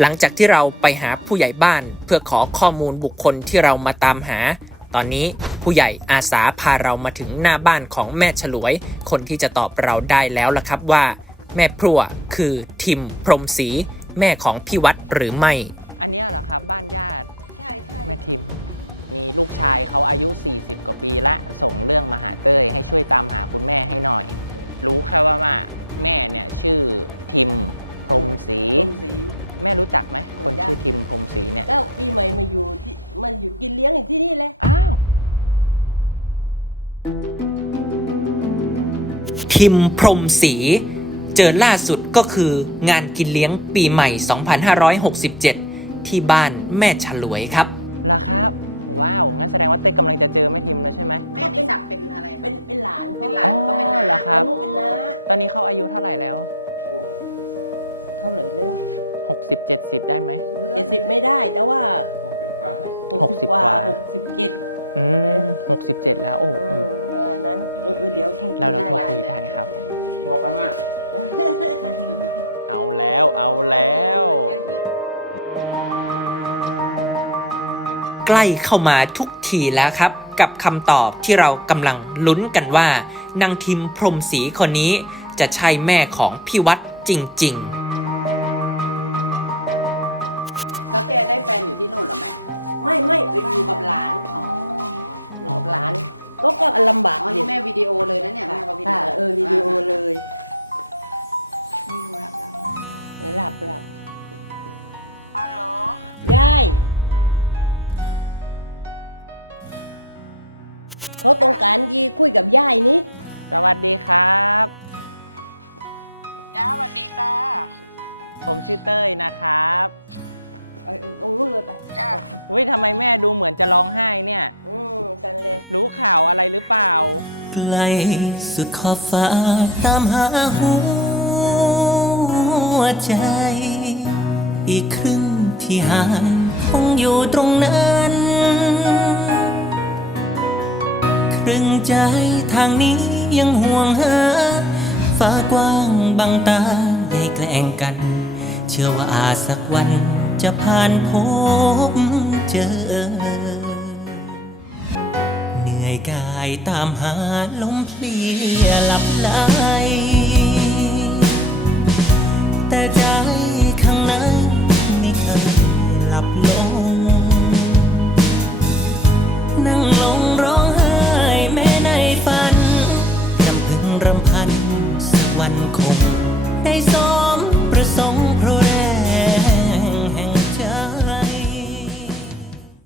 หลังจากที่เราไปหาผู้ใหญ่บ้าน เพื่อขอข้อมูลบุคคลที่เรามาตามหา ตอนนี้ผู้ใหญ่อาสาพาเรามาถึงหน้าบ้านของแม่ฉลวย คนที่จะตอบเราได้แล้วล่ะครับว่า แม่พรัวคือทิมพรมศรีแม่ของพี่วัดหรือไม่ คิมพรมศรีเจอล่าสุดก็คืองานกินเลี้ยงปีใหม่ 2567 ที่บ้านแม่ฉลวยครับ ใกล้เข้ามาทุกทีแล้วครับ กับคำตอบที่เรากำลังลุ้นกันว่านางทิมพรมศรีคนนี้จะใช่แม่ของพี่วัดจริง ๆ ไกลสุดขอบฟ้าตามหาหัวใจ อีกครึ่งที่หางคงอยู่ตรงนั้น ครึ่งใจทางนี้ยังห่วงหา ฟ้ากว้างบังตาให้แกล้งกัน เชื่อว่าอาจสักวันจะผ่านพบเจอ อยกายตามหาลมเพลียหลับไหลแต่ใจข้างในไม่เคยหลับลง